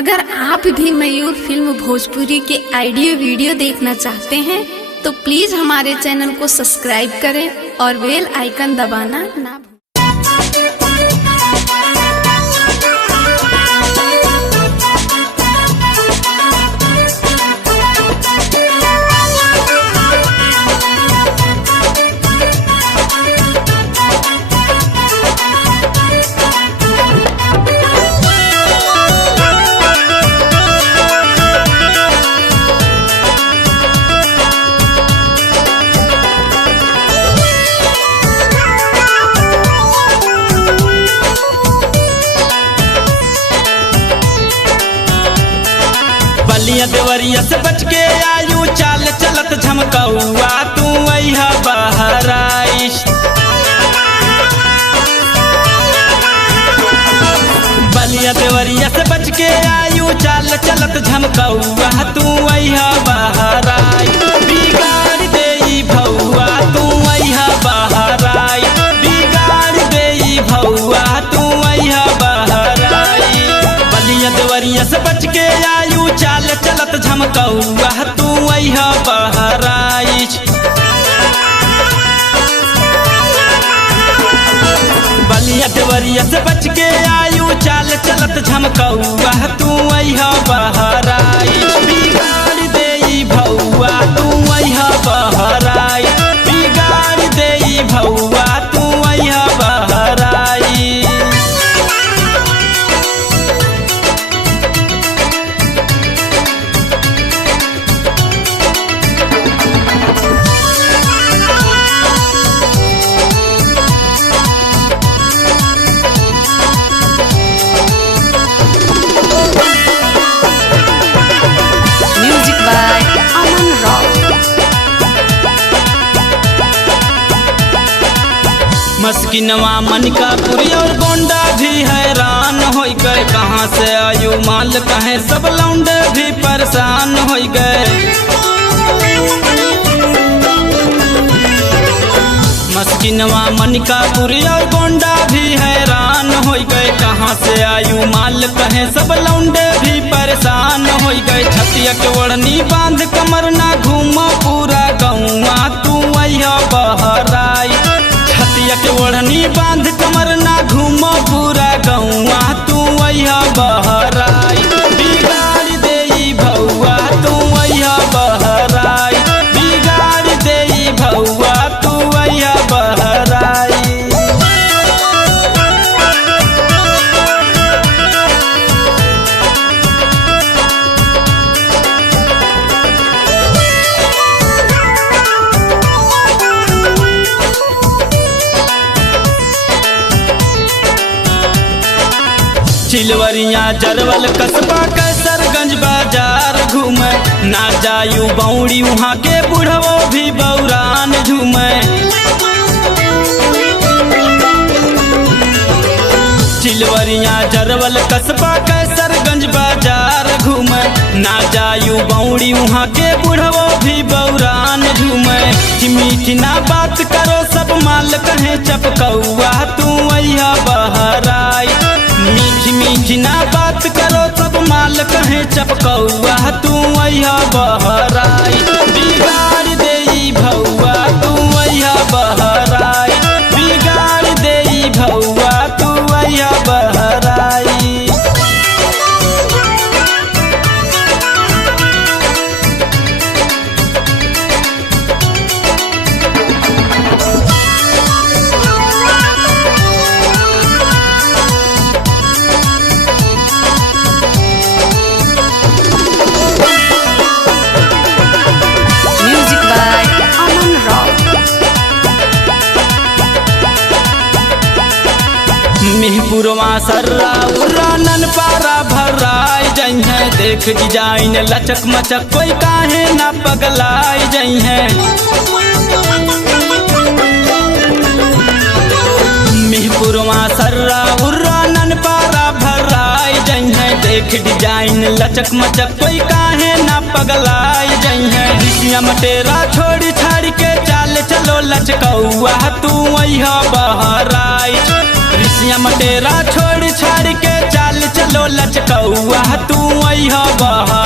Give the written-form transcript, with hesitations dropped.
अगर आप भी मयूर फिल्म भोजपुरी के ऑडियो वीडियो देखना चाहते हैं तो प्लीज हमारे चैनल को सब्सक्राइब करें और बेल आइकन दबाना ना भूलें। बलिया देवरिया से बच के आयु चाल चलत झमकौआ तू अइहा बहराइश। बलिया देवरिया से बच के आयु चाल चलत झमकौआ तू अइहा बहराइश। बिगाड़ देई भौआ तू अइहा बहराइश। बिगाड़ देई भौआ तू अइहा बहराइश। बलिया देवरिया से बच के आयु चाल चलत झमकौआ तू अइहा बहराइच। बलिया देवरिया से बच के आयु चाल चलत झमकौआ तू अइहा बहराइच। बिगाड़ देई भौआ तू अइहा बहराइच। बिगाड़ देई भौआ तू अइहा बहराइच। मस्किनवा मनकापुरी और गोंडा भी हैरान हो गए। कहाँ से आयु माल कहे सब लौंडे भी परेशान हो गए। मस्किनवा मनकापुरी और गोंडा भी हैरान हो गए। कहाँ से आयु माल कहे सब लौंडे भी परेशान हो गए। छतिया के ओढ़नी बांध कमर ना घूमो पूरा गौआ तू अइहा बहराइच। छतिया के ओढ़नी बांध कमर ना घूमो पूरा गौआ तू अइहा बहराइच। बिगाड़ देई भौआ तू अइहा बहराइच। बिगाड़ देई भौआ तू अइहा बहराइच। चिलवरिया जरवल कस्बा कैसरगंज बाजार घूमे। ना जायू बौड़ी वहाँ के बुढ़वो भी बौरान झूमे। चिलवरिया जरवल कस्बा कैसरगंज बाजार घूमे। ना जायू बौड़ी वहाँ के बुढ़वो भी बौरान झूमे। मीठी ना बात करो सब माल कहे चपकौआ तू अइहा बहराइच। मीठी मीठी ना बात करो सब माल कहे चपकौआ तू अइहा बहराइच। बिगाड़ देई भौआ तू अइहा बहराइच। बिगाड़ देई भौआ तू अइहा बहराइच। मिहपुरवा सर्रा उर्रानन पारा भर्राई जई है। देख डिजाइन लचक मचक कोई काहे ना पगलाई जई है। मिहपुरवा सर्रा उर्रानन पारा भर्राई जई है। देख डिजाइन लचक मचक कोई काहे ना पगलाई जई है। ऋषिया मटेरा छोड़ छाड़ के चाल चलो लचकौआ तू अइहा बहराइच। ऋषिया मटेरा छोड़ छाड़ के चाल चलो लचकौआ तू बहा